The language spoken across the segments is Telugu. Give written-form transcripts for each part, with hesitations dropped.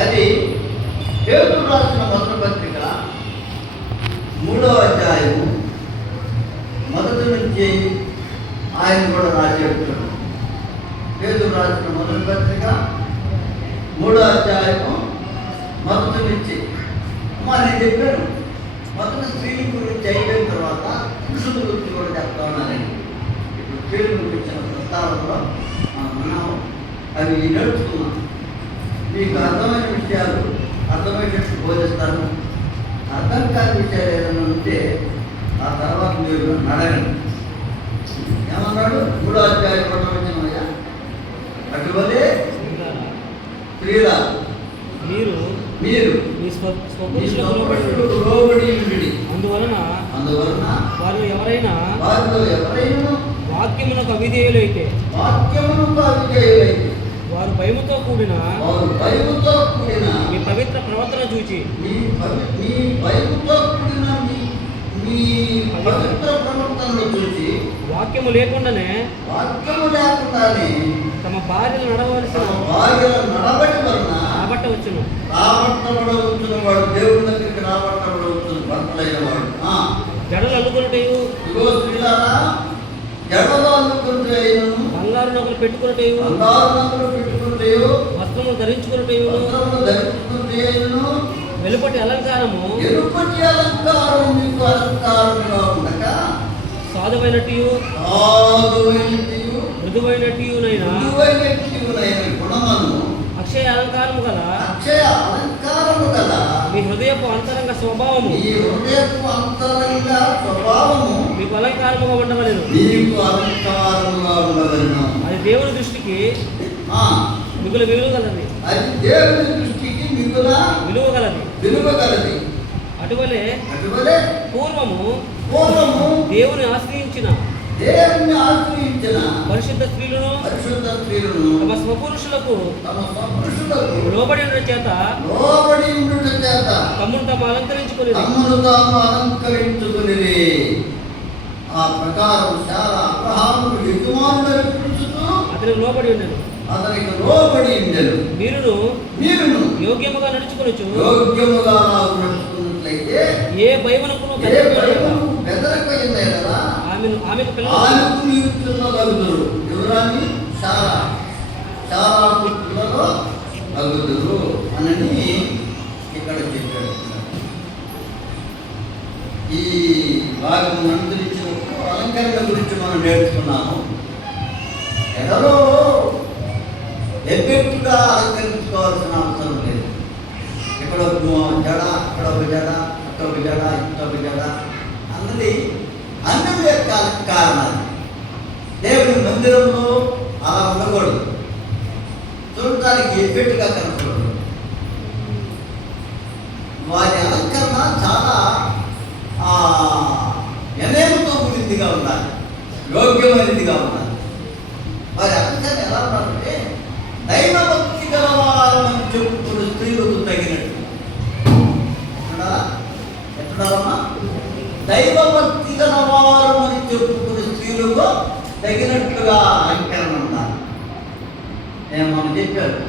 అది పేతురు రాసిన మొదటి పత్రిక 3వ అధ్యాయము మొదటి నుంచి ఆయన కూడా రాసేస్తున్నాడు. పేతురు రాసిన మొదటి పత్రిక 3వ అధ్యాయము మొదటి నుంచి. నేను చెప్పాను, మొదటి స్త్రీల గురించి అయిపోయిన తర్వాత పురుషుల గురించి కూడా చెప్తా ఉన్నానండి. ఇప్పుడు స్త్రీల గురించిన ప్రస్తావనలో మనం అవి నేర్చుకున్నాం. మీకు అర్థమైన విషయాలు అర్థమయ్యేటట్టు బోధిస్తాను. అర్థం కాని విషయాలు ఏదైనా ఉంటే ఆ తర్వాత మీరు అడగండి. ఏమన్నాడు? 3వ అధ్యాయం 1వ వచనమయ్యా, అటువలే స్త్రీలా మీరు మీ స్వపురుషులకు లోబడి ఉండుడి. అందువలన వారిలో ఎవరైనా వాక్యమునకు అవిధేయులైతే వారు భయముతో కూడిన మీ పవిత్ర ప్రవర్తన చూచి వాక్యము లేకుండానే తమ భార్యలు నడవలసిన రాబట్టవచ్చును. వాడు దేవుడి దగ్గరికి రాబట్టబడవచ్చును. భర్తలైన వాడు జడలు అల్లుకున్నటయు బంగారు నగలు పెట్టుకున్నటయు వస్త్రములు ధరించుకున్నటయు వెలుపటి అలంకారము సాధువైనట్టు మృదువైనట్టునైనా అక్షయ అలంకారము గల మీ హృదయపు అంతరంగ స్వభావము మీకు అలంకారముగా ఉండవలెను. అది దేవుని దృష్టికి మిగులు విలువగలది. అటువలే పూర్వము దేవుని ఆశ్రయించిన పరిశుద్ధ స్త్రీలను తమ స్వపురుషులకు లోబడి ఉండుట చేత తమ్మును తాము అలంకరించుకుని ఆ ప్రకారం శారా అబ్రహాముకు యజమానుడని పిలుచుతూ అతనికి లోబడి ఉండెను. మీరును యోగ్యముగా నడుచుకొనుచు నడుచుకున్నట్లయితే ఏ భయమునకును బెదరకపోయిందే కదా ఆమెకు పిల్లలకు మీరు పిల్లలగుదురు. ఎవరాని? శారాకు పిల్లలు అగుదురు అని ఇక్కడ చెప్పాడు. ఈ భాగం అనుసరించినప్పుడు అలంకరణ గురించి మనం నేర్చుకున్నాము. ఎవరో ఎఫెక్ట్గా అలంకరించుకోవాల్సిన అవసరం లేదు. ఇక్కడ జడ, అక్కడ ఒక జడ, అక్కడ ఒక జడ, ఇక్కడ ఒక జడ అన్నది అన్నం యొక్క కారణాలు. దేవుని మందిరంలో అలా ఉండకూడదు. చూడటానికి ఎఫెక్ట్గా కనపడదు. వారి అలంకరణ చాలా ఎనేమతో కూడిందిగా ఉండాలి, యోగ్యమైనదిగా ఉండాలి. వారి అలంకరణ ఎలా ఉండాలంటే దైవభక్తి గలవారని చెప్పుకున్న స్త్రీలకు తగినట్టు ఎక్కడమ్మా దైవభక్తి గలవారు అని చెప్పుకున్న స్త్రీలకు తగినట్టుగా అలంకరణ ఉండాలి. నేను మనం చెప్పాను,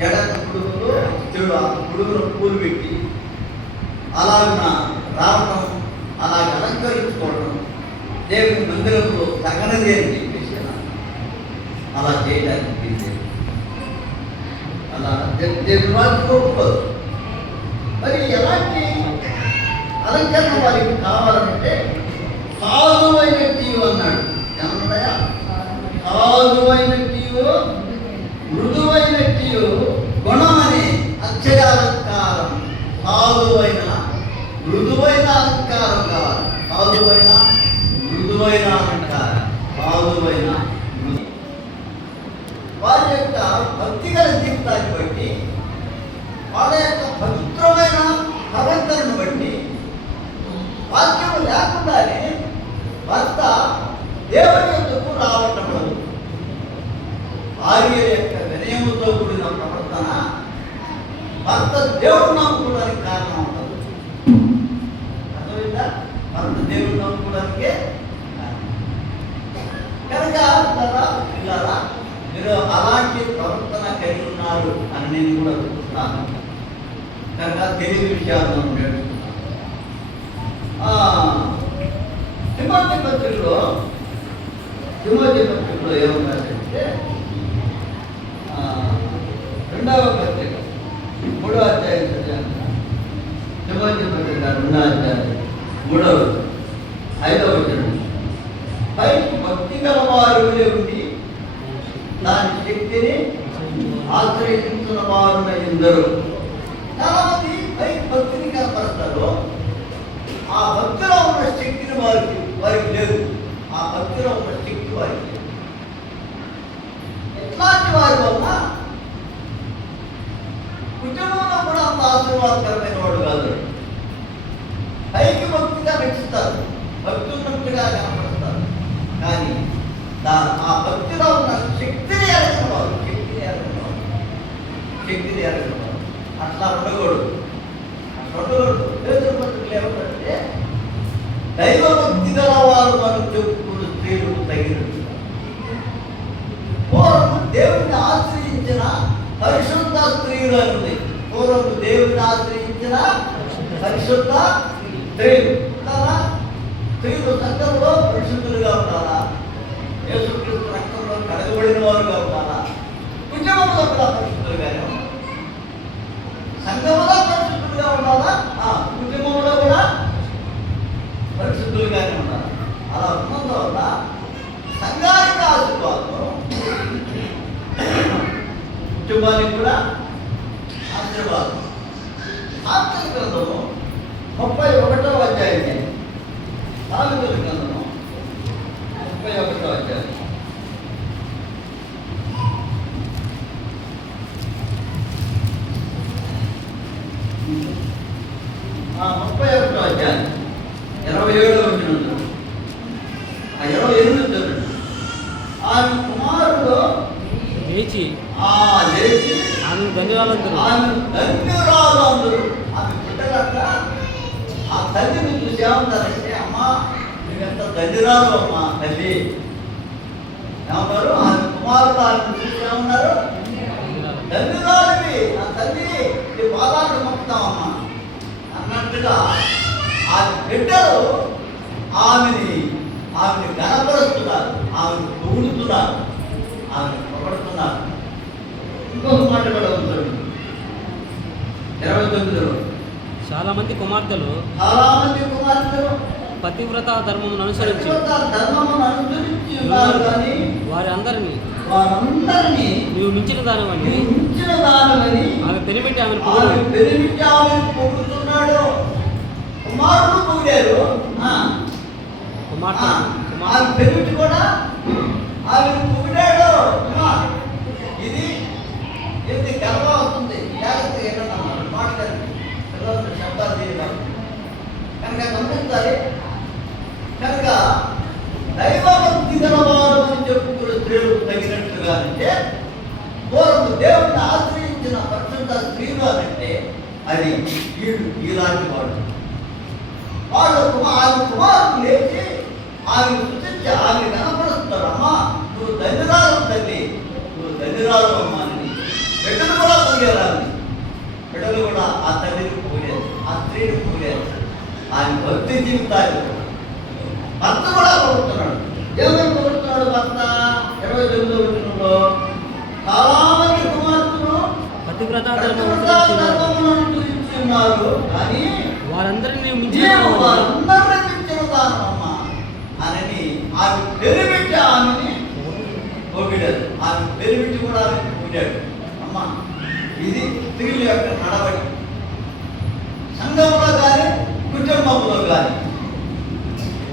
జడ పుడుగులు చెడు పుడుగులు పూలు పెట్టి అలాగ రావటం, అలాగే అలంకరించుకోవడం దేవుని మందిరంలో తగనది అని చెప్పేసి అలా చేయడానికి అలా దేవుని వారికి ఒప్పుకోదు. మరి ఎలాంటి అలంకరణ వారికి కావాలంటే సాధువైనట్టు అన్నాడు. ఏమన్నాయా? సాధువైనట్టు, మృదువైనట్టు గుణం అనే అక్షరాలంకారం. సాధువైన మృదువైన అలంకారం కావాలి. సాధువైన మృదువైన అలంకారం. సాధువైన వారి యొక్క భక్తిగల జీవితాన్ని బట్టి, వాళ్ళ యొక్క పవిత్రమైన ప్రవర్తనను బట్టి, వాక్యం లేకుండానే భర్త దేవుని యొద్దకు రావటం భార్య యొక్క వినయముతో కూడిన ప్రవర్తన భర్త దేవుడు నమ్ముకోవడానికి కారణం అవుతుంది. అర్థమైందా? భర్త దేవుడు నమ్ముకోవడానికే కనుక పిల్లరా మీరు అలాంటి ప్రవర్తన కలిగి ఉన్నారు అని నేను కూడా చూస్తున్నాను. కనుక తెలివి విషయాలు మనం నేర్చుకుంటాం. తిమోతి పత్రికలో ఏమన్నారంటే 2వ పత్రిక 3వ అధ్యాయం చదివాను. తిమోతి పత్రిక 2వ అధ్యాయం 3వ 5వ వచనం, పై భక్తి గల వారు ఉండి దాని శక్తిని ఆశ్రయించుకున్న వారు ఎందరో. చాలా మంది పై భక్తిని కనపరుస్తారు, ఆ భక్తిలో ఉన్న శక్తిని వారికి లేదు. ఆ భక్తిలో ఉన్న శక్తి వారికి లేదు. ఎట్లాంటి వారి వల్ల కుటుంబంలో కూడా అంత ఆశీర్వాదకరమైన వాడు కాదు. పైకి భక్తిగా నటిస్తారు, భక్తి ఉన్నట్టుగా కనపడతారు, కానీ ఆ భక్తిలో ఉన్న శక్తిని ఎరగనవారు, శక్తిని ఎరగనవారు. అట్లా ఉండకూడదు. పత్రికలు ఏమంటే దైవ భక్తి గల వారు మనం చెప్పుకున్న స్త్రీలు తగినట్టు. పూర్వం దేవుని ఆశ్రయించిన పరిశుద్ధ స్త్రీలు అని. పూర్వం దేవుని ఆశ్రయించిన పరిశుద్ధ స్త్రీలు కదా. స్త్రీలు సంఘంలో పరిశుద్ధులుగా ఉండాలా, యేసుక్రీస్తు రక్తంలో కడగబడిన వారుగా ఉండాలా, కుటుంబంలో కూడా పరిశుద్ధులుగానే ఉండాలి. సంఘంలో పరిశుద్ధులుగా ఉండాలా, కుటుంబంలో కూడా పరిశుద్ధులుగానే ఉండాలి. అలా ఉన్నందు వల్ల సంఘానికి ఆశీర్వాదం, కుటుంబానికి కూడా ఆశీర్వాదం. సామెతల గ్రంథము 31వ అధ్యాయం, సామెతల గ్రంథము 31వ అధ్యాయం. ఆ 31వ అధ్యాయం 27వ వచనం, 28వ వచనం. ఆమె కుమారుడు లేచి ఆమె ధన్యురాలందరూ ఆమె బిడ్డలక్క ఆ తల్లిని చూసి ఏమంటారంటే, అమ్మా నువ్వెంత ధన్యురాలు అమ్మా తల్లి ఏమన్నారు. ఆమె కుమారుడు ఆమెను చూసి ఏమన్నారు, ధన్యురాలివి ఆ తల్లి, నీ పాదాలను మొక్కుతామమ్మా అన్నట్టుగా ఆ బిడ్డలు ఆమెని గణపరుస్తున్నారు, ఆమెను పొగుడుతున్నారు, ఆమెను పొగడుతున్నారు. ఇంకొక మాట కూడా ఉంటుంది 29లో, చాలా మంది కుమార్తెలు పతివ్రత ధర్మమును అనుసరించి ఉన్నారు, కానీ వారి అందరినీ నీవు మించిన దానవని ఆమె పెరిమిటి ఆమెను పొగుడుతున్నాడు. కుమారుడు పొగిడారు, ఆమె పెరిమిటి కూడా ఆమెను పొగిడాడు. ఇది ఇది గర్వ అవుతుంది. జాగ్రత్తగా ఏమన్నా మాట్లాడండి, పిల్లలు శబ్దాలు తీయడం కనుక గమనించాలి. కనుక దైవభక్తి గలవారు అని చెప్పుకునే స్త్రీలు తగినట్టుగా అంటే, పూర్వం దేవుడిని ఆశ్రయించిన పరిశుద్ధ స్త్రీలు అనంటే అది వీళ్ళు ఇలాంటి వాడు. ఆమె కుమారుడు లేచి ఆమెను సృష్టించి ఆమె కనపడుతున్నారు. అమ్మా నువ్వు ధన్యురాలు తల్లి, నువ్వు ధన్యురాలు అమ్మా అని బిడ్డలు కూడా పోయారు. బిడ్డలు కూడా ఆ తల్లిని పోయారు, ఆ స్త్రీని పోయారు. ఆయన భక్తి జీవితాలు భర్త కూడా పొగుడుతున్నాడు. ఏమని పొగుడుతున్నాడు భర్త? 29వ వచనంలో, చాలా మంది కుమార్తెలు పతివ్రత ధర్మమును అనుసరించి ఉన్నారు, కానీ వారందరినీ మించిన దానమ్మా అని ఆమె పెరిమిట్టి ఆమెని పొగిడారు. ఆమె పెరిమిట్టి కూడా ఆమెను పొగిడాడు. అమ్మా ఇది స్త్రీల యొక్క నడవడి. సంఘంలో కానీ కుటుంబంలో కానీ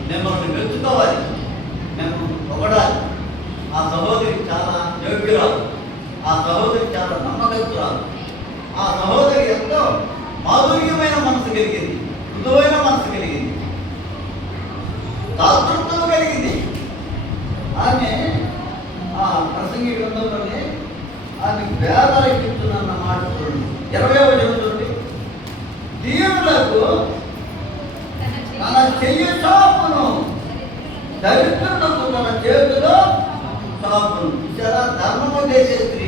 మిమ్మల్ని మెచ్చుకోవాలి, మిమ్మల్ని పొగడాలి. ఆ సహోదరి చాలా యోగ్యురాలు, ఆ సహోదరి చాలా నమ్మకస్తురాలు, ఆ సహోదరి ఎంతో మాధుర్యమైన మనసు కలిగింది, మృదువైన మనసు కలిగింది, దాతృత్వం కలిగింది. ఆమె ఆ ప్రసంగి గ్రంథంలోనే ఆమె పేదలకిస్తున్న మాట చూడండి. 20వ వచనం చూడండి. దీనులకు తన చెయ్యి చాపును, దరిద్రులకు తన చేతిలో చాపును. చాలా ధర్మము చేసే స్త్రీ,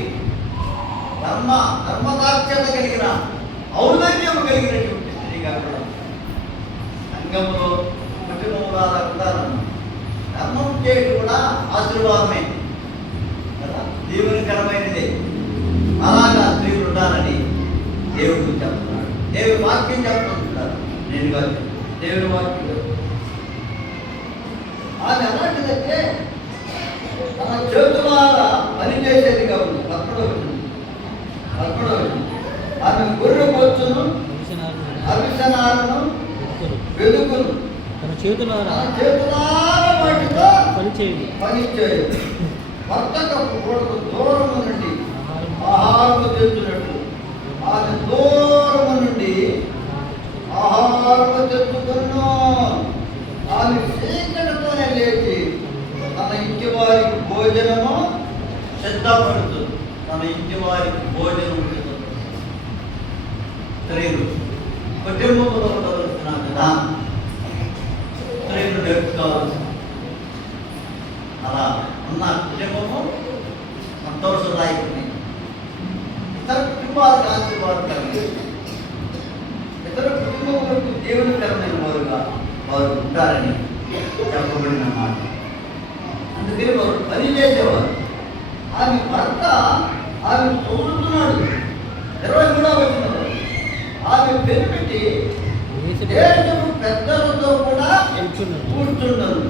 ధర్మదాక్షత కలిగిన ఔదర్యం సంఘంలో కుటుంబంలో అలా ఉండాలన్నమాట. ధర్మం చేయడం కూడా ఆశీర్వాదమే కదా, దీవెనకరమైనదే. అలాగా స్త్రీలు ఉండాలని దేవుడు చెప్తున్నాడు. దేవుడి వాక్యం చెప్తుంటారు. నేను కాదు, దేవుడి వాక్యం చెప్తున్నాడు. ఆమె ఎలాంటిదంటే తన చేతులారా పనిచేసేది కాబట్టి అక్కడ ఆమె గొర్రె పొచ్చును అవిసనాలను వెదుకును తన చేతులారా వాటితో పనిచేయదు. భర్తకు దూరము నుండి ఆహారము తెచ్చున్నట్టు ఆమె దూరము నుండి ఆహారము తెచ్చుకును. ఆమె చీకటితోనే లేచి తన ఇంటి వారికి భోజనము సిద్ధపడుతుంది. తన ఇంటి వారికి భోజనం సిద్ధపడుతుంది. స్త్రీలు కుటుంబంలో ఉండవలసిన విధానం స్త్రీలు నేర్చుకోవాల్సిన, అలా ఉన్న కుటుంబము సంతోషదాయకమే. ఇతర కుటుంబాలకు ఆశీర్వాదకరమే. ఇతర కుటుంబములకు దేవునికరమైన వారు ఉంటారని చెప్పబడిన మాట. అందుకని వారు పని చేసేవారు. ఆమె భర్త ఆమె చదువుతున్నాడు. 23వ వచనంలో ఆమె పెరిపెట్టి దేశము పెద్దలతో కూడా కూర్చున్నాను.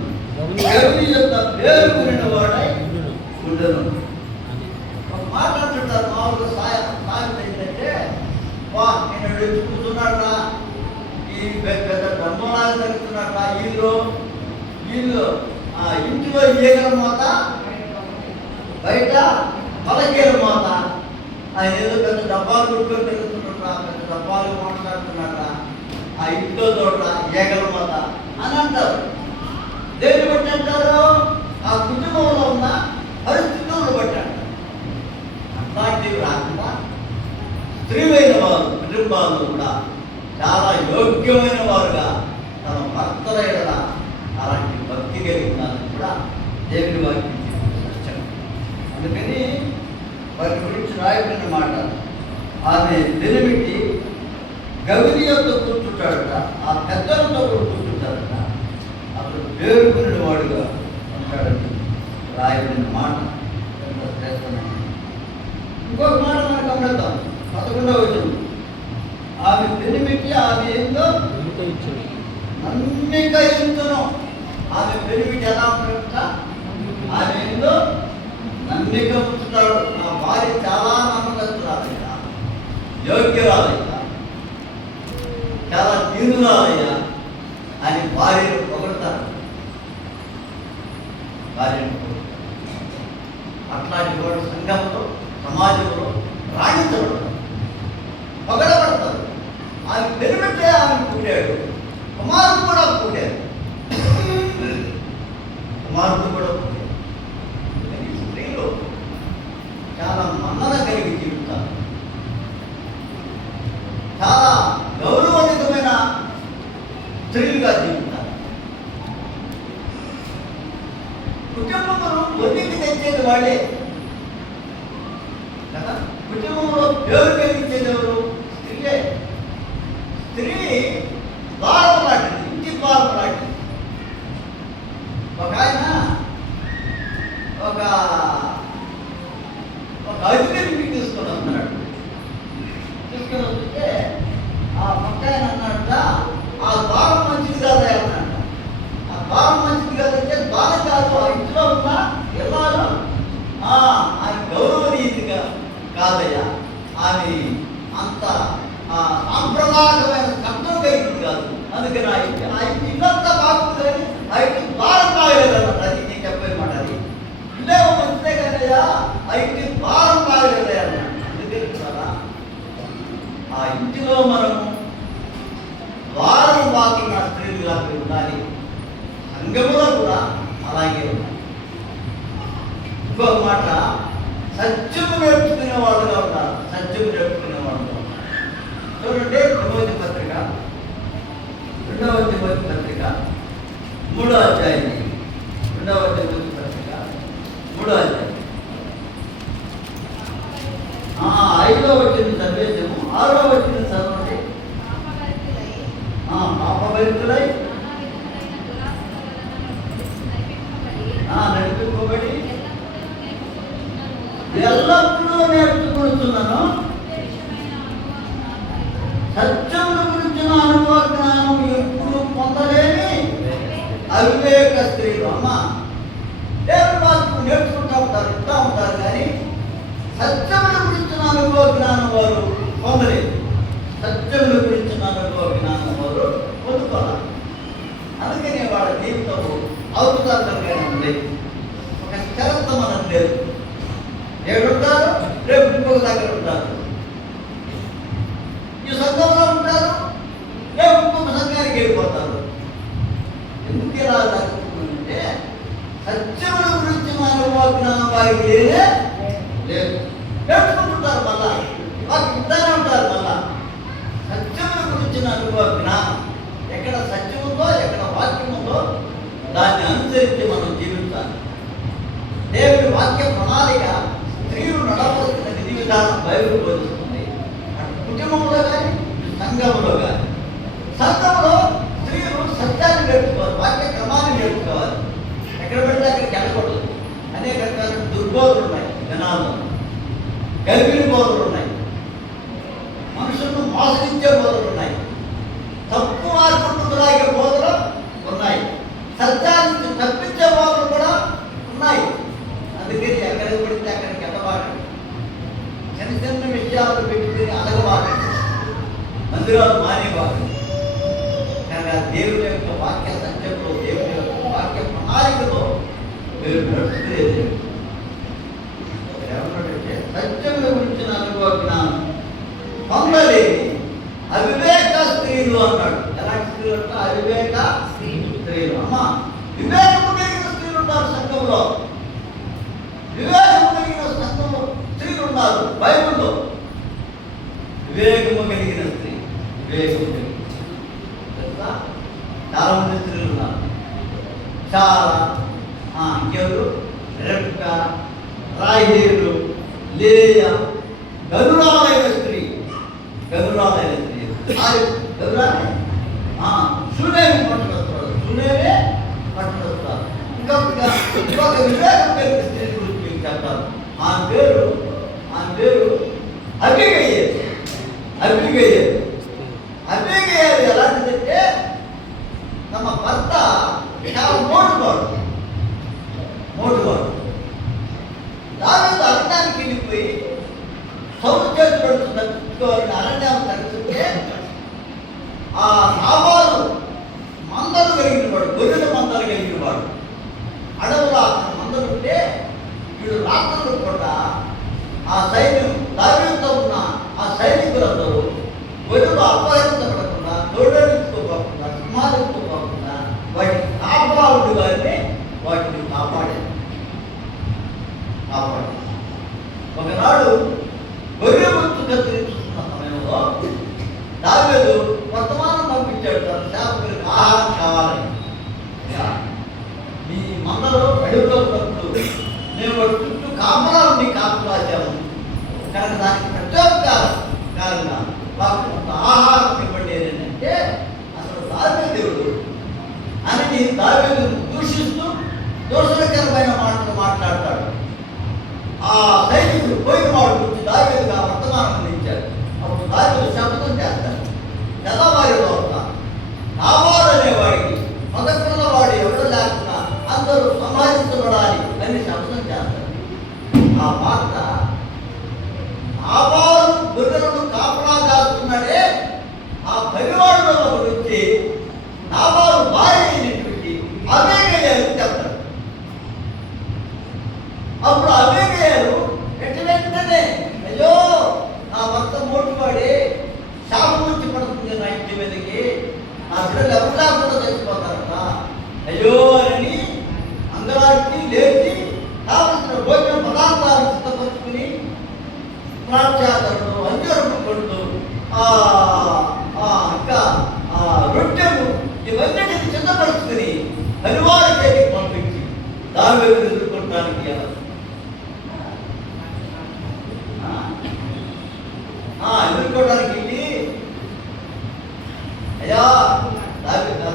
దేవుని యొక్క పేరు కూడిన వాడై ఉండను. మాట్లాడుతుంటారు మామూలుగా సాయం ఏంటంటే, నేను కూర్చున్నాడా, ఈ పెద్ద బ్రహ్మలాగా జరుగుతున్నట్ట, వీళ్ళు ఇంటిలో ఈగల మోత, బయట పలకేల మోత, ఆయన ఏదో పెద్ద డబ్బాలు కొట్టుకొని తిరుగుతున్నట్ట, పెద్ద డబ్బాలు మాట్లాడుతున్నట్ట, ఆ ఇంట్లో చోట్ల ఈగల మోత అని అంటారు. దేన్ని బట్టి అంటారు? ఆ కుటుంబంలో ఉన్న పరిస్థితులను బట్టి అంటారు. అట్లాంటివి రాకుండా స్త్రీలైన వారు కుటుంబాల్లో కూడా చాలా యోగ్యమైన వారుగా తమ భర్తల ఎడల అలాంటి భక్తి కలిగి ఉన్నారని కూడా దేవుని వాక్యం సత్యం. అందుకని వారి గురించి రాయబడిన మాట, ఆమె వెలుమిటి గవినియతో కూర్చుంటాడట, ఆ పెద్దలతో కూడా కూర్చుంటాడట, అతడు పేరుకునే వాడుగా ఉంటాడని రాయబడిన మాట ఎంత శ్రేష్టమైన. ఇంకొక మాట మనం గమనిద్దాం. 11వ వచనం, ఆమె పెనిమిటి ఆమె ఏందో నమ్మిక ఎంతును. ఆమె పెనిమిటి ఎలా ఉంటాడట? ఆమె ఏందో నమ్మిక ఉంచుతాడు. నా భార్య చాలా నమ్మకస్తురాలయ్యా, యోగ్యురాలయ్యా, చాలా దీనురాలయ్యా అని భార్యను పొగడతారు. అట్లాంటి వాడు సంఘంలో సమాజంలో రాణించబడతారు, పొగడబడతారు. ఆమె పెరిమిట్టే ఆమె పుట్టాడు, కుమారుడు కూడా పుట్టాడు. స్త్రీలు చాలా మన్నన కలిగి జీవితారు, చాలా గౌరవనీయమైన స్త్రీలుగా జీవితారు. కుటుంబంలో ఒత్తిడి తెచ్చేది వాళ్ళే కదా. కుటుంబంలో పేరు కలిగించేది ఎవరు? స్త్రీలే. స్త్రీ ద్వారం లాంటిది, ఇంటి ద్వారం లాంటిది. ఒక ఆయన ఒక అతిథిని తీసుకొని వస్తున్నాడు. తీసుకొని వస్తుంటే ఆ పక్క ఆయన అన్నట్ట, ఆ ద్వారం మంచిది కాదా అన్నట్ట. ఆ ద్వారం మంచిది కాదంటే ద్వారం కాదు, ఆ ఇంట్లో ఉన్న ఇల్లాలు ఆమె గౌరవనీయంగా కాదయ్యా, ఆమె అంత సాంప్రదాయకమైన శబ్దం కలిగింది కాదు. అందుకని ఆ ఇంటి ఇల్లంతా బాగుంది కానీ ఆ ఇంటి ద్వారం బాగలేదన్నమాట. అది నేను చెప్పేమాట. అది ఇల్లేమో మంచిదే కాదయ్యా, ఆ ఇంటి ద్వారం బాగలేదయ్యా అన్నమాట. అందుకని కదా ఆ ఇంటిలో మనము ద్వారం బాగున్న స్త్రీలుగా ఉండాలి. సంఘములో కూడా అలాగే ఉండాలి. ఇంకొక మాట, సత్యము నేర్చుకునే వాళ్ళుగా ఉండాలి. సత్యము నేర్చుకునే వాళ్ళుగా ఉండాలి. చూడండి, 2వ పత్రిక 3వ అధ్యాయం, 2వ పత్రిక 3వ అధ్యాయం 5వ వచనం చదివేసాము. 6వ వచనం చదవండి. పాపభరితులై సత్యముల గురించిన అనుభవ జ్ఞానం ఎప్పుడు పొందలేని అవివేక స్త్రీలు. అమ్మ దేవుని వాక్యం నేర్చుకుంటూ ఉంటారు, ఇస్తూ ఉంటారు, కానీ సత్యముల గురించిన అనుభవ జ్ఞానం వారు పొందలేదు. సత్యముల గురించిన అనుభవ జ్ఞానం వారు పొందుకోవాలి. అందుకనే వాళ్ళ జీవితం అవసరంగానే ఉంది. ఒక స్థిరత్వం లేదు. ఏడుంటారు, రేపు ఇంకొక దగ్గర ఉంటారు. ఈ సంఘంలో ఉంటారు, రేపు ఇంకొక సంఘానికి వెళ్ళిపోతారు. ఎందుకు ఇలా జరుగుతుందంటే సత్యముల గురించి అనుభవ జ్ఞానం వారికి లేదే లేదు. నేర్చుకుంటుంటారు, మళ్ళా వారికి ఇద్దరే ఉంటారు. మళ్ళా సత్యముల గురించిన అనుభవ జ్ఞానం ఎక్కడ సత్యం ఉందో, ఎక్కడ వాక్యం ఉందో దాన్ని అనుసరించి మనం జీవించాలి. దేవుడి వాక్య ప్రణాళిక స్త్రీలు నడవలసిన విధి విధానం బైబిల్ బోధిస్తుంది. అటు కుటుంబంలో కానీ, సంఘంలో కానీ. సంఘంలో స్త్రీలు సత్యాన్ని నేర్చుకోవాలి, వాక్య క్రమాన్ని నేర్చుకోవాలి. ఎక్కడ పెడితే అక్కడికి వెళ్ళకూడదు. అనేక రకాల దుర్బోధలు ఉన్నాయి జనాల్లో, గర్భిణి బోధలు ఉన్నాయి, మనుషులను మోసగించే బోధలు ఉన్నాయి, తప్పు మార్పులు లాగే బోధలు ఉన్నాయి, సత్యాన్ని తప్పించే బోధలు కూడా ఉన్నాయి. అందుకని ఎక్కడికి పడితే అక్కడికి వెళ్ళబాటు, చిన్న చిన్న విషయాలు పెట్టుకుని అడగబాటు, మందిరాలు మానేవాడు. కానీ దేవుని యొక్క వాక్య సత్యంలో, దేవుని యొక్క వాక్య ప్రణాళికలో మీరు నడుచుకునేది ఏమన్నాడంటే సత్యముల గురించిన అనుభవ జ్ఞానం పొందలేని అవివేక స్త్రీలు అన్నాడు. ఎలాంటి స్త్రీలు అంటే అవివేక స్త్రీలు. అమ్మ వివేకము కలిగిన స్త్రీలు ఉన్నారు సంఘంలో, వివేకము కలిగిన సంఘంలో స్త్రీలు ఉన్నారు బైబిల్లో. వివేకము కలిగిన స్త్రీ, వివేకము కలిగిన చాలా మంది స్త్రీలు ఉన్నారు. చాలా ఇంకెవరు, రెబ్కా, రాహేలు, లేయా, గనురాలైన స్త్రీ, గనురాలైన స్త్రీ, గనురాలే సునేమి పట్టణస్తున్నారు, సునేమే పట్టణస్తున్నారు. ఇంకొక వివేకం కలిగిన స్త్రీ గురించి మీకు చెప్తారు. ఆమె పేరు అబిగయీల్. అబిగయీల్ ఎలాంటిదంటే తమ భర్త చాలా మోటువాడు. దావీదు అరణ్యానికి వెళ్ళిపోయి సౌలు చేతులు తగ్గించుకోవాలని అరణ్యాన్ని తగ్గిస్తుంటే ఆ నాబాలు మందలు కలిగిన వాడు, గొర్రెల మందలు కలిగిన వాడు. అడవులో అతను మందలు ఉంటే వీడు రాత్రులు కూడా ఆ సైన్యం దావీదుతో ఉన్న ఆ సైనికులందరూ గొర్రెలు అపహరించబడకుండా, తోడెత్తుకోకుండా, సింహాలెత్తుకోకుండా వాటిని కాపాడు వారిని వాటిని కాపాడారు. ఒకనాడు గొర్రె ముత్తు కత్తిరించుకున్న సమయంలో దావీదు వర్తమానం పంపించాడు తన సేవకులకు ఆహారం కావాలని. ఈ మందలో అడుగులో ఉన్నప్పుడు మేము వాటి చుట్టూ కాపలాలని కాపులాచాము కనుక దానికి ప్రత్యేకంగా వారికి కొంత ఆహారం ఇవ్వండి ఏంటంటే అసలు దావీదు అని దావీదును దూషిస్తూ దోషకరమైన మాటలు మాట్లాడతాడు. ఆ సైనికుడు పోయిన వాడు గురించి దావీదుగా వర్తమానం అందించాడు. అప్పుడు దావీదు శపథం చేస్తాడు, తెల్లవారి లోపల నాబాలు అనేవాడికి మొదటిలో వాడు ఎవరు లేకుండా అందరూ సంహరించబడాలి అని శపథం చేస్తాడు. ఆ వార్త నాబాలు గొర్రెలను కాపలా కాస్తున్నాడే ఆ పరివాడుల గురించి నాబాలు భార్య అయినటువంటి అబీగయీలు చెప్తాడు. అప్పుడు అబీగయీలు వెంటనే అయ్యో నా భర్త మోటువాడి శాపం నుంచి పడుతుంది నా ఇంటి మీదకి, నా బిడ్డలు ఎవరు లేకుండా చచ్చిపోతారట, అయ్యో అని అందరానికి లేచి కావలసిన భోజన పదార్థాలు సిద్ధపరుచుకుని ప్రాచాదరుడు అంజరుడు కొడుతూ ఇంకా రొట్టెలు ఇవన్నీ సిద్ధపరుచుకుని పరివారి చేతికి పంపించి దావీదు ఎదుర్కొనడానికి ఎదుర్కోవడానికి వెళ్ళి అయ్యా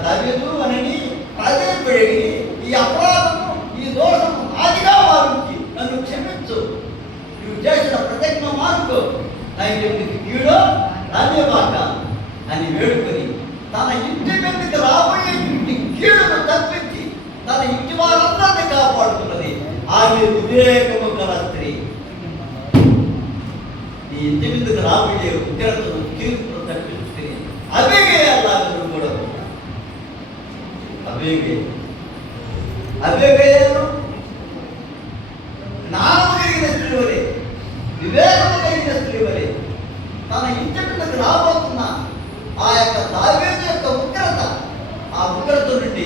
దావీదు అని ప్రాధాన్యపడి ఈ అపరాధము ఈ దోషము నాదిగా భావించి నన్ను క్షమించు, నువ్వు చేసిన ప్రతిజ్ఞ మార్పు నా ఇంటికి కీడో రాజేవాక అని వేడుకొని తన ఇంటి మీదకి రాబోయే ఇంటి కీడును తప్పించి తన ఇంటి వారందరినీ కాపాడుతున్నది ఆమె వివేకము గల స్త్రీ. నీ ఇంటి మీదకి రాబోయే ఉగ్రతను కీడును తప్పించుకుని అబీగయలాగా కూడా అబీగయను జ్ఞానము కలిగిన స్త్రీ వలె, వివేకము కలిగిన స్త్రీ వలె తన ఇంటి మీదకి రాబోతున్న ఆ యొక్క దావీదు యొక్క ఉగ్రత, ఆ ఉగ్రత నుండి,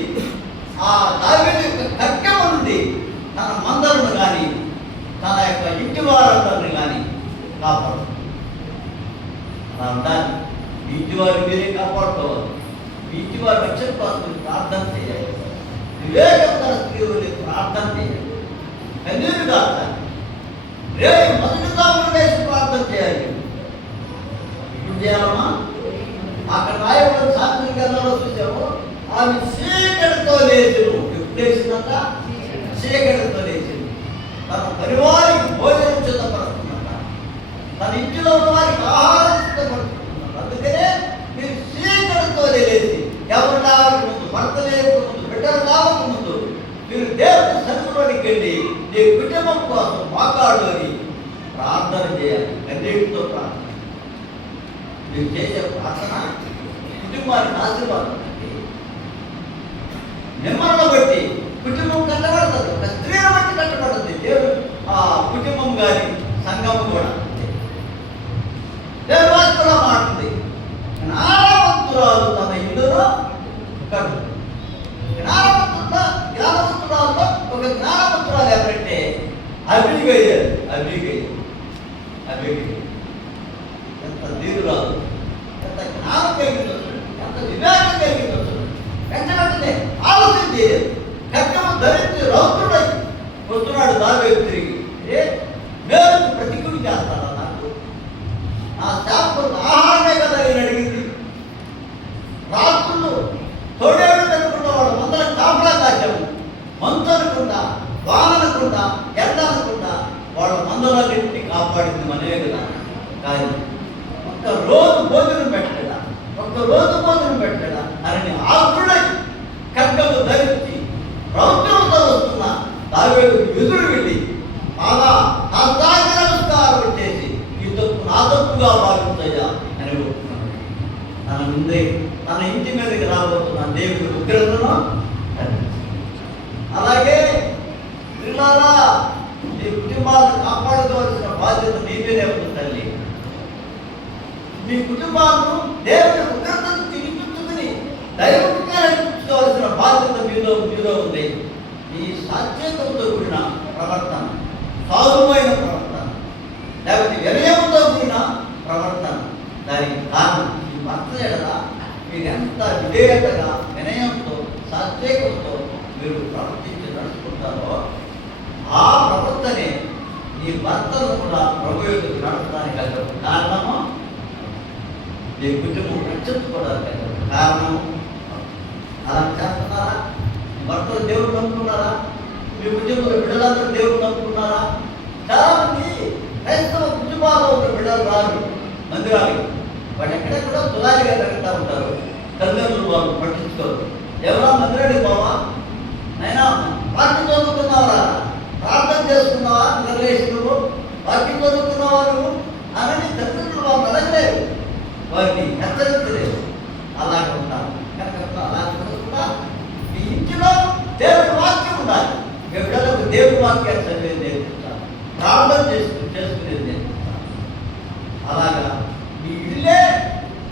ఆ దావీదు యొక్క ఖడ్గము నుండి తన మందలను కానీ తన యొక్క ఇంటి వారందరిని కానీ కాపాడు. అలా ఉండాలి. మీ ఇంటి వారు మీరే కాపాడుకోవాలి. మీ ఇంటి వారు రక్షణ కోసం ప్రార్థన చేయాలి. వివేకం గల స్త్రీలు ప్రార్థన చేయాలి. కన్నీరు కావాలి. రేపు మొదటిగా వేసి ప్రార్థన చేయాలి. ఇప్పుడు చేయాలమ్మా. అక్కడ రాయబడిన సాత్విక గ్రంథంలో చూసాము, ఆమె చీకటితో లేచును. ఎప్పుడు లేచిందంట? చీకటితో లేచింది. తన పరివారికి భోజనం సిద్ధపడుతుందంట. తన ఇంటిలో ఉన్న వారికి ఆహారం సిద్ధపడుతుందంట. అందుకనే మీరు చీకటితో లేచి ఎవరు రావక ముందు, భర్త లేక ముందు, బిడ్డలు రావక ముందు మీరు దేవుని సన్నిధిలోనికి వెళ్ళి నీ కుటుంబం కోసం మోకాళ్ళు అని ప్రార్థన చేయాలి. కన్నీటితో ప్రార్థన. మీరు చేసే ప్రార్థన కుటుంబానికి ఆశీర్వాదం. మిమ్మల్ని బట్టి కుటుంబం కట్టబడుతుంది. ఒక స్త్రీని బట్టి కట్టబడుతుంది దేవుడు. ఆ కుటుంబం కానీ సంఘం కూడా దేవుడు కూడా మాట్లాడుతుంది. జ్ఞానవంతురాలు తన ఇల్లులో కట్టు. జ్ఞానవంతురాల్లో ఒక జ్ఞానవంతురాలు ఎవరంటే అబీగయ. ఎంత ధీరురాలు, ఎంత జ్ఞానం కలిగిందో, ఎంత వివేకం కలిగిందో వెంటనే ఆలోచన చేయలేదు. ఖడ్గము ధరించి రౌద్రుడై వస్తున్నాడు దావీదు తిరిగి. మేలుకు ప్రతికూలి చేస్తాడా నాకు? నా శాపం ఆహారమే కదా నేను అడిగింది. రాత్రులు తోడేళ్ళు పెట్టుకున్న వాడు మందరం కాపలా కాచాము. మంచు అనకుండా, వాన అనకుండా, ఎండ అనకుండా వాళ్ళ మందరాన్నింటినీ కాపాడింది మనమే కదా. కానీ ఒక్క రోజు భోజనం పెట్టలేదా అని ఆకుడై ఖడ్గము ధరించి రౌద్రంతో వస్తున్న దావీదుకు ఎదురు వెళ్ళి బాగా నా స్థాయికి నమస్కారం చేసి ఈ తప్పు నా తప్పుగా భావించయ్యా అని ఒప్పుకున్నాడు. తన ఇంటి మీదకి రాబోతున్న దేవుడి ఉగ్రతను. అలాగే పిల్లలా నీ కుటుంబాలను కాపాడుకోవాల్సిన బాధ్యత నీ మీదే ఉంది తల్లి. మీ కుటుంబాలను దేవుడి ఉగ్రతను తినిపించుకుని దైవంగా నడిపించుకోవాల్సిన బాధ్యత మీలో ఉంది. ఈ సాధ్యతతో కూడిన ప్రవర్తన, సాధువైన ప్రవర్తన, లేకపోతే వినయంతో కూడిన ప్రవర్తన. దానికి కారణం ఈ భర్త ఎడల మీరు ఎంత విధేయతగా, వినయంతో, సాత్వికంతో మీరు ప్రవర్తించి నడుచుకుంటారో ఆ ప్రవర్తనే ఈ భర్తను కూడా ప్రభు యొద్దకు నడపడానికి కారణము, మీ కుటుంబం రక్షించుకోవడానికి కారణము. అలా చేస్తున్నారా? మీ భర్తలు దేవుడు నమ్ముకున్నారా? మీ కుటుంబంలో బిడ్డలందరూ దేవుడు నమ్ముకున్నారా? చాలా మంది క్రైస్తవ కుటుంబాల్లో ఉన్న బిడ్డలు రారు మందిరానికి. వాడు ఎక్కడెక్కడో తులాలిగా తగ్గుతూ ఉంటారు. తల్లిదండ్రులు వాళ్ళు పట్టించుకోరు. ఎవరా మందిరానికి బావా, అయినా వాక్యం చదువుకున్నావరా, ప్రార్థన చేసుకున్నావా, నిద్రలేసి నువ్వు వాక్యం చదువుకున్నావా నువ్వు అని తల్లిదండ్రులు వాళ్ళు అడగలేరు, వారిని హెచ్చరించలేరు. అలాగే ఉంటారు. కనుక అలాగే కూడా మీ ఇంటిలో దేవుడి వాక్యం ఉండాలి. మీ బిడ్డలకు దేవుడి వాక్యాన్ని చదివేది నేర్పిస్తారు, ప్రార్థన చేసుకునేది నేర్పిస్తారు. అలాగా మీ ఇల్లే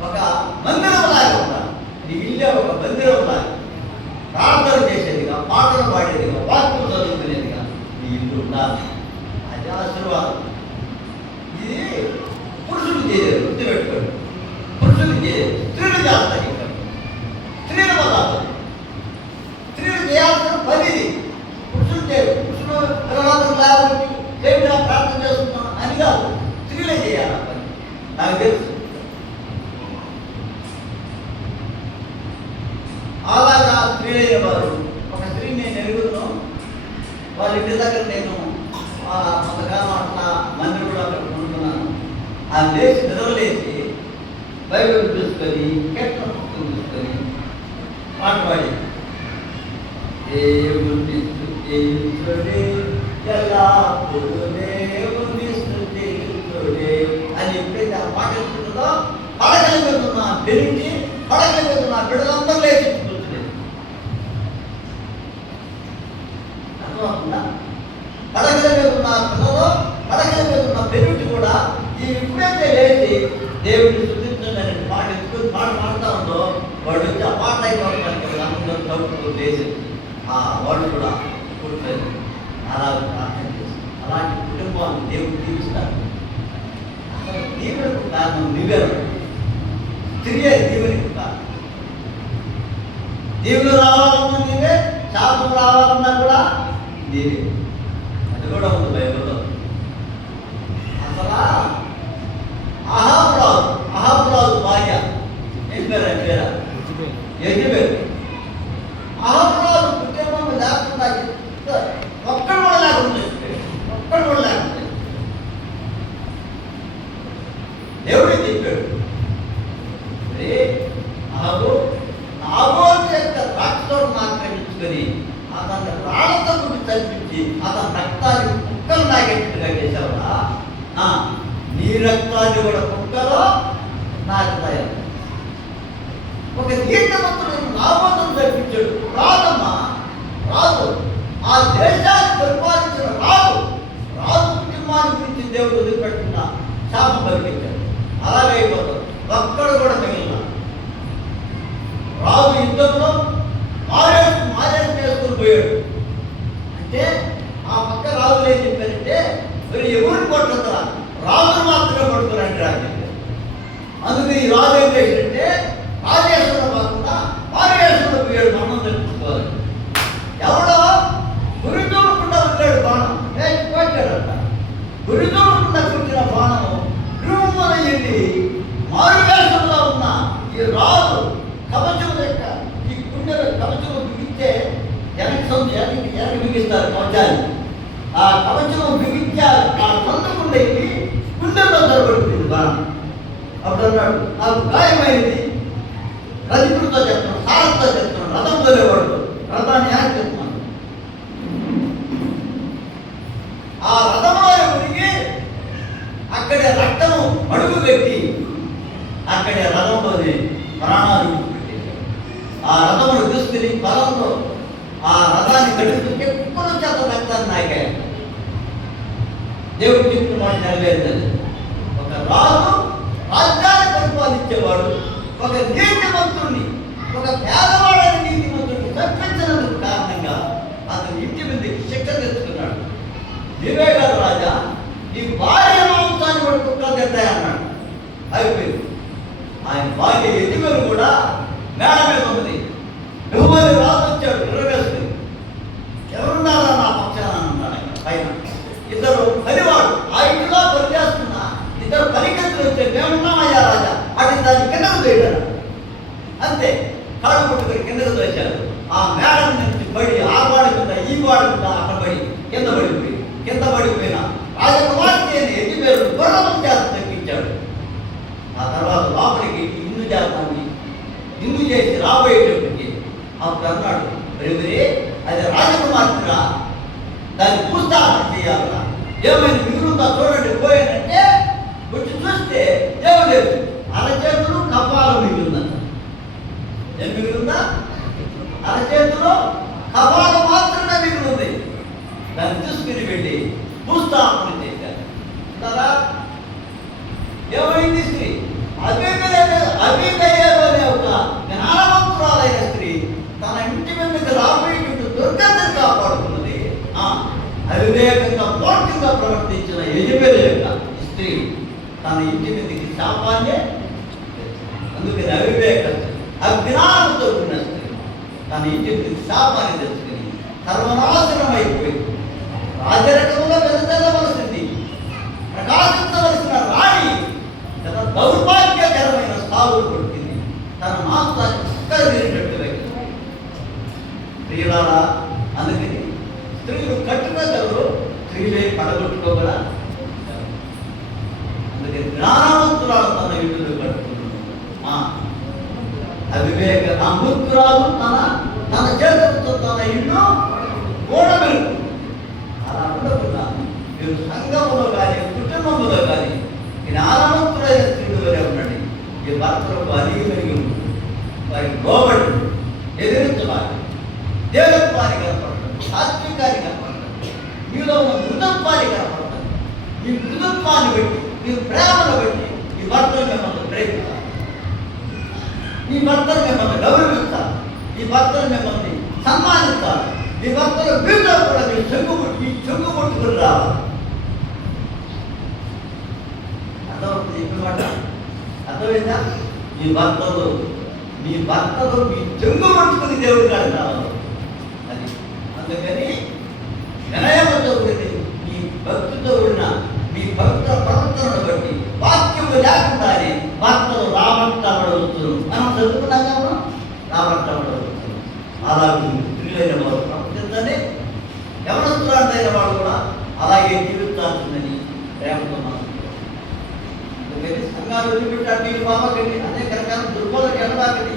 ఒక మందిరం లాగా ఉండాలి. నీ ఇల్లే ఒక మందిరం లాగా ప్రార్థన చేసేదిగా, పాటలు పాడేదిగా, వాక్యం చదువుకునేదిగా నీ ఇల్లు ఉండాలి. అది ఆశీర్వాదం. ఇది పురుషులు చేయలేదు, గుర్తుపెట్టుకోండి. పురుషులు చేయలేదు, స్త్రీలు చేస్తారు. ఇక్కడ స్త్రీల పదాలు, స్త్రీలు చేయాల్సిన పని ఇది. పురుషులు చేయరు. పురుషులు తర్వాత దేవుడిగా ప్రార్థన చేస్తున్నాం అని కాదు, స్త్రీలే చేయాలి ఆ పని. నాకు తెలుసు. అలాగా స్త్రీలైన వారు, ఒక స్త్రీని నేను ఎరుగుతున్నాను. వాళ్ళ ఇంటి దగ్గర నేను కొంతకాలం అట్లా మందిరం కూడా అక్కడ కొనుక్కున్నాను. ఆ లేచి నిద్రలేసి బైబిల్ చూసుకొని తీసుకొని కీర్తన పుస్తకం తీసుకొని పాట పాడి దేవుని స్తుతించుడే ఎల్లప్పుడూ దేవుని స్తుతించుడే అని ఎప్పుడైతే ఆ పాట చెప్తుందో పడగల మీద ఉన్న బెరిగి పడగల మీద ఉన్న బిడ్డలందరూ లేచి కూర్చునేది. అర్థమవుతుందా? పడగల మీద ఉన్న పిల్లలు పడగల మీద ఉన్న బెరుటి కూడా ఈ ఎప్పుడైతే లేచి దేవుడిని స్తుతించండి అనే పాట ఎత్తుకొని పాట పాడుతూ ఉందో వాడు వచ్చి ఆ పాట అయిపోవడానికి అందరూ తప్పుకు లేచి ఆ వాళ్ళు కూడా కూర్చొని అలా ప్రార్థన చేస్తారు. అలాంటి కుటుంబాన్ని దేవుడు దీవిస్తాడు. అసలు దీవులకు కారణం నువ్వేరు, తిరిగే దీవునికి కారణం. దీవులు రావాలన్నా నీవే, శాపం రావాలన్నా కూడా నీవే. అది కూడా ఉంది బైబిల్లో. అసలు అహాబురాజు భార్య ఏం పేరు అంటే యెజబెల్. అహాబురాజు కుటుంబం లేకుండా ఒక్కడు కూడా లేకుండా ఒక్కడు కూడా లేకుండా దేవుడే చెప్పాడు, అహాబు నాబోతు యొక్క ద్రాక్షతోటను ఆక్రమించుకొని అతన్ని రాళ్లతో గుడి చల్పించి అతని రక్తాన్ని కుక్కలు నాగేట్టుగా చేశావురా, నీ రక్తాన్ని కూడా కుక్కలో నాకుతాయి. ఒక నీతిమంతుడు నాబోతును చల్పించాడు. రాదమ్మా, రాదు. ఆ దేశాన్ని పరిపాలించిన రాదు కుటుంబాన్ని గురించి దేవుడు వదిలిపెట్టిన శాపం కల్పించాడు. అలాగే అయిపోతాడు. ఒక్కడు కూడా మిగిలిన రాజు యుద్ధంలో మారేసి వేసుకుని పోయాడు. అంటే ఆ పక్క రాజులు ఏం చెప్పారంటే మీరు ఎవరిని కొట్టుకుంటారా, రాజును మాత్రమే కొట్టుకురండి అని చెప్పారు. అందుకు ఈ రాజు ఏం చేశాడంటే రాజేశ్వరం కాకుండా మారేశ్వరం పోయాడు. మనం తెలుసుకోవాలి. ఎవడో గురిదూడకుండా వచ్చాడు బాణం కొట్టాడంట. గురిదూడకుండా కొట్టిన బాణము గ్రూమన వెళ్ళి మారువేషంలో ఉన్న ఈ రాజు కవచం యొక్క ఈ గుండెల కవచము బిగిస్తే వెనక్కి బిగిస్తారు కవచాన్ని. ఆ కవచము బిగించారు. ఆ సొంతకుండా వెళ్ళి గుండెల్లో దొరబడుతుంది బాణం. అప్పుడు అన్నాడు, నాకు గాయమైంది, రజకుడితో చెప్తున్నాను, సారథితో చెప్తున్నాను, రథంతో లేవాడు, రథాన్ని యాడ్ చెప్తున్నాను. ఆ రథంలో ఉడికి అక్కడే రక్తము అడుగు పెట్టి అక్కడే రథంలోని ప్రాణాలు పెట్టేశాడు. ఆ రథమును తీసుకుని పొలంలో ఆ రథాన్ని గడుపుతుంటే కుక్కల చేత రక్తాన్ని నాయకాయ. దేవుడు చెప్పిన మాట నెరవేరుతుంది. ఒక రాజు రాజ్యాన్ని పరిపాలించేవాడు ఒక నీతిమంతుడిని, ఒక పేదవాడని నీతిమంతుడిని తప్పించినందుకు కారణంగా అతని ఇంటి మీదకి శిక్ష తెచ్చుకున్నాడు. నీవే కాదు రాజా, నీ భార్య మాంసాన్ని కూడా కుక్కలు తింటాయన్నాడు. అయిపోయింది. ఆయన భార్య యెజబెలు కూడా మేడ మీద ఉంది. యెహోవా రాజు వచ్చాడు నిలవేసుకుని, ఎవరున్నారా నా పక్షాన అన్నాడు. ఆయన పైన ఇద్దరు పనివాడు ఆ ఇంటిలో పనిచేస్తున్నా ఇద్దరు పనికెత్తులు వచ్చే మేమున్నామయ్యా రాజా అటు దాన్ని కిందకు వేయడారు. అంతే, కాళ్ళు పుట్టుకొని కిందకు వేశారు. ఆ మేడ నుంచి పడి ఆ వాడి మీద ఈ వాడి మీద అక్కడ పడి కింద పడిపోయిన రాజకుమార్తె యెజబెలు గుర్రము చేత తగ్గించాడు. ఆ తర్వాత లోపలికి హిందూ జాతాన్ని హిందూ చేసి రాబోయేటప్పటికి అప్పుడు అన్నాడు, అది రాజకుమార్తెగా దాన్ని పూస్తాపన చేయాలా, ఏమైనా మిగులుందా చూడండి పోయానంటే వచ్చి చూస్తే ఏమి లేదు, అరచేతులు కపాలం మిగిలిందంట. ఏం మిగిలిందా? అరచేతులు కపాలం మాత్రమే మిగిలింది. దాన్ని తీసుకుని వెళ్ళి భూస్థాపన చేశారు. ఏమైంది స్త్రీ? అభిదయ్యలో అనే ఒక జ్ఞానవంతురాలైన స్త్రీ తన ఇంటి మీదకి రాబోయేటువంటి దుర్గతిని కాపాడుతున్నది. అవివేకంగా మూర్ఖంగా ప్రవర్తించిన యెజబెలు యొక్క స్త్రీ తన ఇంటి మీదకి శాపాన్నే. అందుకని అజ్ఞానంతో ఉన్న స్త్రీ తన ఇంటి మీదకి శాపాన్ని తెచ్చుకుని సర్వనాశనం అయిపోయింది. రాజరకంలో వెదజల్లవలసింది, ప్రకాశించవలసిన రాణి తన దౌర్భాగ్యకరమైన సాగులు కొట్టింది. తన మాంసాన్ని చక్కగా తిరిగినట్టుగా ప్రియులారా, అందుకని స్త్రీలు కట్టుకోగలరు, స్త్రీలే పడగొట్టుకోగలరా? అందుకని జ్ఞానవంతురాలు తన ఇల్లు కట్టుకున్నాడు. ఆ మూర్ఖురాలు తన చేతులతో తన ఇల్లు కూడబెరు. అలా ఉండకుండా మీరు సంఘములో కానీ కుటుంబంలో కానీ జ్ఞానవంతుడైన స్త్రీలు వరే ఉండండి. ఈ భర్తలకు అలిగి మెలిగి ఉంటుంది, వారికి లోబడి ఎదిరించవాలి, దేవత్వాన్ని కనపడతాడు, సాత్వికాన్ని కనపడతాడు, మీలో ఉన్న మృదత్వాన్ని కనపడతాడు. మీ మృదత్వాన్ని బట్టి, మీ ప్రేమను బట్టి ఈ భర్తలు మిమ్మల్ని ప్రేమిస్తారు, ఈ భర్తలు మిమ్మల్ని గౌరవిస్తారు, ఈ భర్తలు మిమ్మల్ని సన్మానిస్తారు. ఈ భర్తలు వీటిలో కూడా మీ చెంగు ముట్టుకుని రావాలి. అర్థమవుతుంది ఇప్పుడు మాట? అర్థమైందా? మీ భర్తలు మీ చెంగు ముట్టుకుని దేవుడి కాదు రావాలి. అది అందుకని వినయంతో కూడిన మీ భక్తితో ఉన్న మీ భక్త ప్రవర్తనను బట్టి వాక్యము లేకుండానే భర్తలు రాబట్టబడవచ్చు. మనం చదువుకున్నాం కదా, రాబట్టబడవచ్చు. అలాగే స్త్రీలైన వారు ప్రవర్తించండి, యవనస్తులైన వాడు కూడా అలాగే జీవించాల్సిందని ప్రేమతో మనం సంఘాలు వదిలిపెట్టారు. మీరు బాబాకండి అనేక రకాల దుర్బోధకు వెళ్ళబాకండి.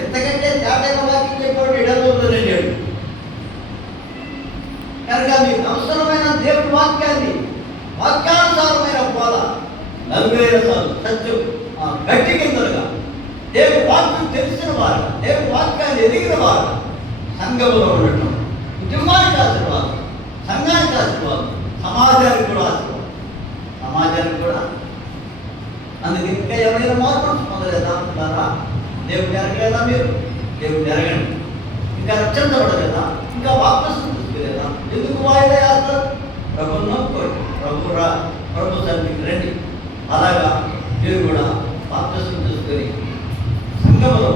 ఎంతకంటే తేటైన వాక్యం చెప్పాడు ఇడవద్దని లేడు కనుక మీకు అవసరమైన దేవుడి వాక్యానుసారమైన బోధ 40 సార్లు సత్యం గట్టి కిందలుగా దేవుడి వాక్యం తెలిసిన వారు, దేవుడి వాక్యాన్ని ఎదిగిన వారు సంఘములో ఉండటం కుటుంబానికి ఆశీర్వాదం, సంఘానికి ఆశీర్వాదం, సమాజానికి కూడా ఆశీర్వాదం, సమాజానికి కూడా. అందుకే ఇంకా ఎవరైనా మార్పు పొందలేదా అంటున్నారా? దేవుడు ఎరగలేదా? మీరు దేవుడు ఎరగండి. ఇంకా రక్షించబడలేదా? ఇంకా వాపసు తీసుకోలేదా? ఎందుకు వాయిదా వేస్తారు? ప్రభుత్వం నమ్ముకోండి, ప్రభు సన్నిధికి రండి. అలాగా మీరు కూడా వాపసు తీసుకొని సంఘములో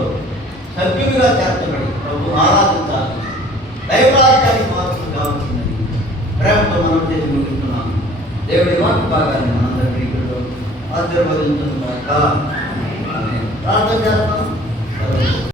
సభ్యులుగా చేర్చబడి ప్రభువును ఆరాధించాలి. దైవరాజ్యానికి మార్పు కావాల్సిందని ప్రేమతో మనం చేసి ముగిస్తున్నాం. దేవుడి వాక్య భాగాన్ని మనందరికీ ఆశీర్వదించుగాక. ప్రార్థన చేస్తాం.